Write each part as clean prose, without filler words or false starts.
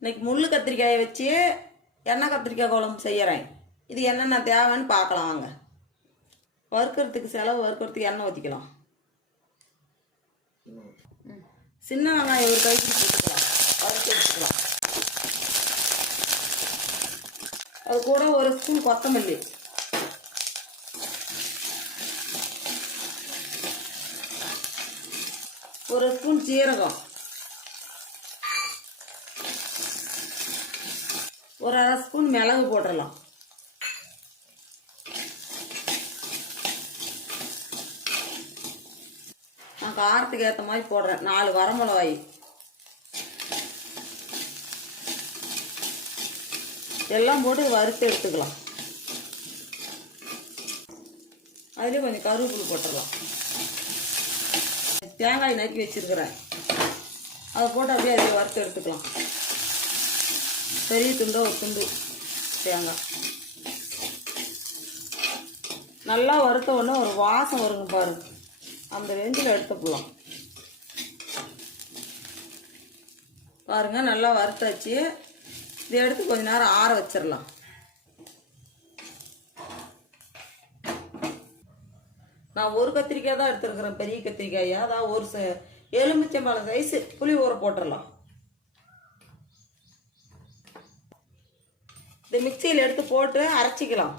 இன்னைக்கு முள்ளு கத்திரிக்காயை வச்சு எண்ணெய் கத்திரிக்காய் குழம்பு செய்கிறேன். இது என்னென்ன தேவைன்னு பார்க்கலாம் வாங்க. வறுக்கிறதுக்கு வறுக்கிறதுக்கு எண்ணெய் ஊற்றிக்கலாம். சின்ன வெங்காயம் ஒரு கைக்கு போட்டுக்கலாம், வறுத்து எடுத்துக்கலாம். அது கூட ஒரு ஸ்பூன் கொத்தமல்லி, ஒரு ஸ்பூன் ஜீரகம், ஒரு அரை ஸ்பூன் மிளகு போட்டுடலாம். நான் காரத்துக்கு ஏற்ற மாதிரி போடுறேன். 4 வரமிளகாய் எல்லாம் போட்டு வறுத்து எடுத்துக்கலாம். அதுலேயும் கொஞ்சம் கருவேப்பிலை போட்டுடலாம். தேங்காய் நறுக்கி வச்சிருக்கிறேன், அதை போட்டு அப்படியே அதை வறுத்து எடுத்துக்கலாம். பெரிய துண்டோ ஒரு துண்டு தேங்காய் நல்லா வறுத்த உடனே ஒரு வாசம் வருங்க பாருங்க, அந்த வெஞ்சில் எடுத்துக்கலாம். பாருங்க நல்லா வறுத்தாச்சு. இதை எடுத்து கொஞ்ச நேரம் ஆற வச்சிடலாம். நான் ஒரு கத்திரிக்காய் தான் எடுத்துருக்கிறேன், பெரிய கத்திரிக்காய். அதாவது ஒரு எலுமிச்சம்பழம் சைஸு புளி ஊற போட்டுடலாம். இந்த மிக்சியில் எடுத்து போட்டு அரைச்சிக்கலாம்.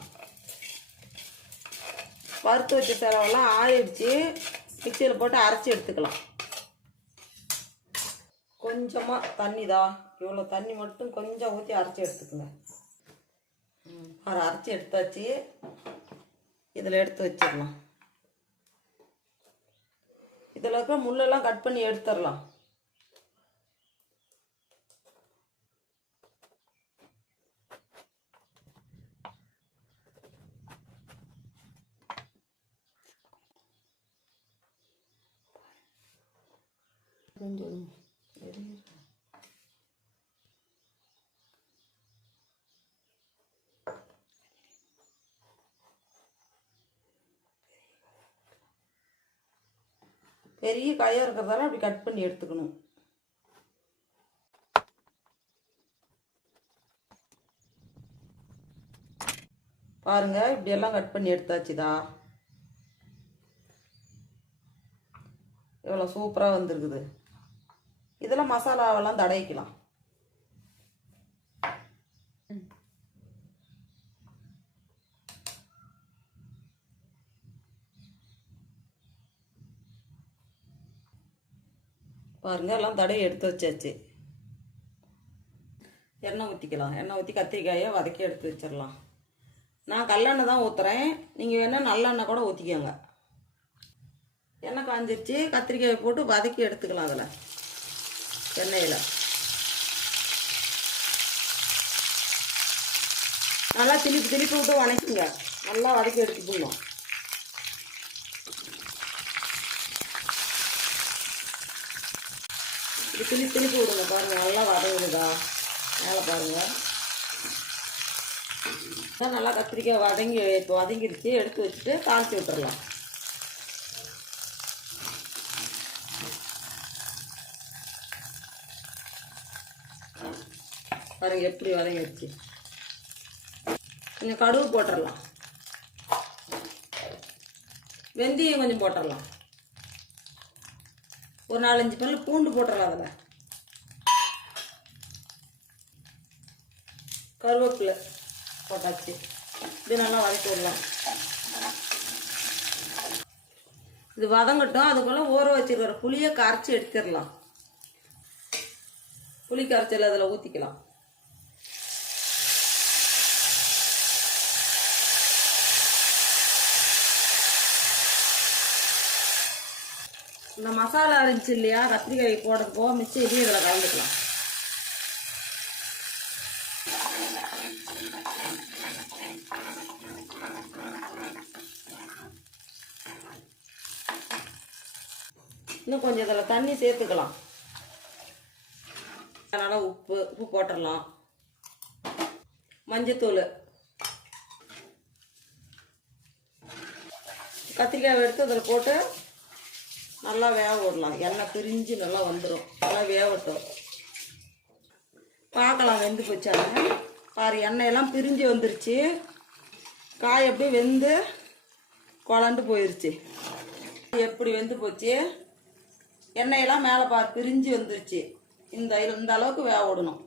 வறுத்து வச்ச செலவெல்லாம் ஆறிடுச்சு, மிக்சியில் போட்டு அரைச்சி எடுத்துக்கலாம். கொஞ்சமாக தண்ணி தான், இவ்வளோ தண்ணி மட்டும் கொஞ்சம் ஊற்றி அரைச்சி எடுத்துக்கோங்க. அரைச்சி எடுத்தாச்சு, இதில் எடுத்து வச்சிடலாம். இதில் இருக்க முள்ளெல்லாம் கட் பண்ணி எடுத்துடலாம். பெரிய காயாக இருக்கிறதால அப்படி கட் பண்ணி எடுத்துக்கணும். பாருங்க, இப்படியெல்லாம் கட் பண்ணி எடுத்தாச்சுதா. எவ்வளோ சூப்பராக வந்திருக்குது. இதில் மசாலாவெல்லாம் தடவிக்கலாம். பாருங்க, எல்லாம் தடவி எடுத்து வச்சாச்சு. எண்ணெய் ஊற்றிக்கலாம். எண்ணெய் ஊற்றி கத்திரிக்காயை வதக்கி எடுத்து வச்சிடலாம். நான் கல்லெண்ணெய் தான் ஊற்றுறேன், நீங்கள் வேணால் நல்லெண்ணெய் கூட ஊற்றிக்கோங்க. எண்ணெய் காஞ்சிருச்சு, கத்திரிக்காயை போட்டு வதக்கி எடுத்துக்கலாம். அதில் எண்ணெயில் நல்லா திருப்பி விட்டு வதக்குங்க. நல்லா வதக்கி எடுத்துக்கணும். இது திருப்பி விடுங்க. பாருங்கள் நல்லா வதங்குதா மேலே பாருங்கள். நல்லா கத்திரிக்காய் இப்போ வதங்கிடுச்சு. எடுத்து வச்சுட்டு தாளித்து விட்டுறலாம். பாருங்க எப்படி வதங்கிடுச்சு. கொஞ்சம் கடுகு போட்டுடலாம். வெந்தயம் கொஞ்சம் போட்டுடலாம். ஒரு 4-5 பல்லு பூண்டு போட்டுடலாம். அதில் கருவேப்பிலை போட்டாச்சு. இது நல்லா வதக்கி விடலாம். இது வதங்கட்டும். அதுக்குள்ள ஊற வச்சுருக்கிற புளியை கரைச்சி எடுத்துடலாம். புளி கரைச்சல் அதில் ஊற்றிக்கலாம். இந்த மசாலா இருந்துச்சு இல்லையா, கத்திரிக்காய் போடுறது போக மிச்சம் இதையும் இதில் கலந்துக்கலாம். இன்னும் கொஞ்சம் இதில் தண்ணி சேர்த்துக்கலாம். அதனால் உப்பு போட்டுடலாம். மஞ்சத்தூள், கத்திரிக்காய் எடுத்து அதில் போட்டு நல்லா வேக விடலாம். எண்ணெய் பிரிஞ்சு நல்லா வந்துடும். நல்லா வேகட்டும். பார்க்கலாம் வெந்து போச்சாங்க. பாரு எண்ணெயெல்லாம் பிரிஞ்சு வந்துருச்சு. காய் அப்படியே வெந்து குழண்டு போயிடுச்சு. எப்படி வெந்து போச்சு, எண்ணெயெல்லாம் மேலே பாரு பிரிஞ்சு வந்துருச்சு. இந்த அளவுக்கு வேக விடணும்.